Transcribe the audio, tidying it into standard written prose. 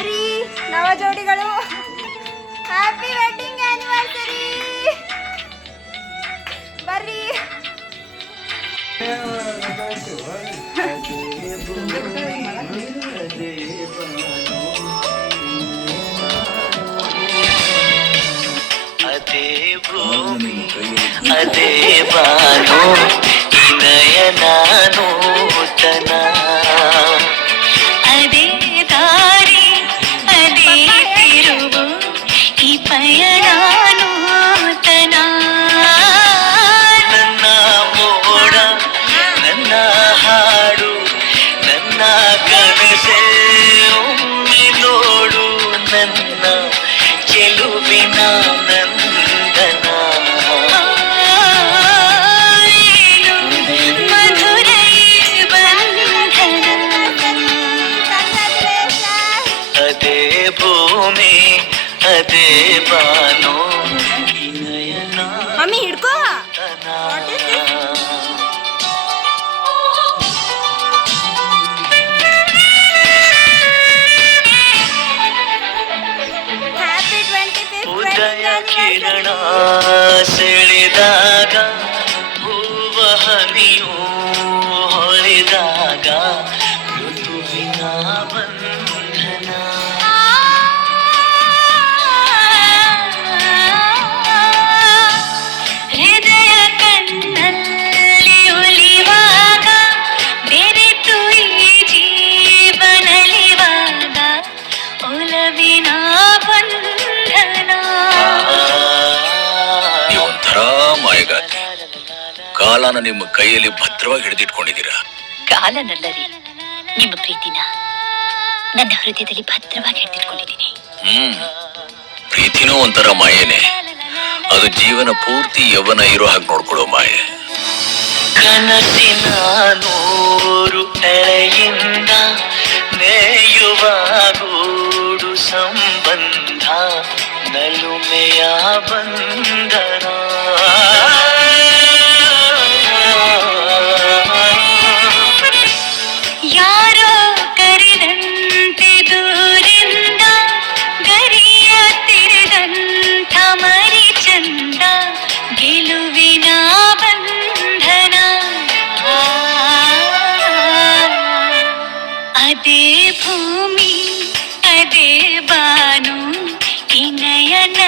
ಬರ್ರಿ ನವ ಜೋಡಿಗಳು. Happy wedding anniversary. ಬರ್ರಿ. ಅದೇ ಭೂಮಿ ಅದೇ ಬಾನು ನಯನ ನೂತನ, ಅದೇ ದಾರಿ ಅದೇ ತಿರುವು ಈ ಪಯಣ ನೂತನ. ನನ್ನ ಮೋಡ ನನ್ನ ಹಾಡು ನನ್ನ ಕನಸೆ ಒಮ್ಮೆ ನೋಡು, ನನ್ನ ಚೆಲುವಿನ ನಂದನ. ಅದೇ ಭೂಮಿ ಅದೇ ಬಾನು ನಯನ ಮಮ್ಮಿ ಹಿಡ್ಕೋ. ಹ್ಯಾಪಿ 25th ಉದಯ ಕಿರಣ ಸೆಳೆದಾಗ ಹೂವ ಹನಿಯು ಹೊಳೆದಾಗ ಋತುವಿನ ಬಂಧನ. ಹೃದಯ ಕಣ್ಣಲ್ಲಿ ಒಲಿವಾಗ ಬೆರೆತು ಈ ಜೀವನಲಿವಾಗ ಒಲವಿನ ಬಂಧನ. ಒಂಥರ ಮಾಯಗಾತಿ. ಕಾಲನ ನಿಮ್ಮ ಕೈಯಲ್ಲಿ ಭದ್ರವಾಗಿ ಹಿಡಿದಿಟ್ಕೊಂಡಿದ್ದೀರಾ. ಕಾಲನಲ್ಲರಿ, ನಿಮ್ಮ ಪ್ರೀತಿನ ನನ್ನ ಹೃದಯದಲ್ಲಿ ಭದ್ರವಾಗಿ ಹಿಡಿದಿಟ್ಕೊಂಡಿದ್ದೀನಿ. ಪ್ರೀತಿನೂ ಒಂಥರ ಮಾಯೇನೆ. ಅದು ಜೀವನ ಪೂರ್ತಿ ಯೌವನ ಇರೋ ಹಾಗೆ ನೋಡ್ಕೊಳ್ಳೋ ಮಾಯೆ. ಕನಸಿನ ನೂರು ಎಳೆಯಿಂದ ನೇಯುವ ಗೂಡು ಸಂಬಂಧ ನಲುಮೆಯ ಬಂಧನ. ಯಾರೋ ಕರೆದಂತೆ ದೂರಿಂದ ಗರಿಯ ತಿರುದಂಥ ಮರಿ ಚಂದ ಗೆಲುವಿನ ಬಂಧನ. ಅದೇ ಭೂಮಿ ಅದೇ ಬಾನು ಈ ನಯನ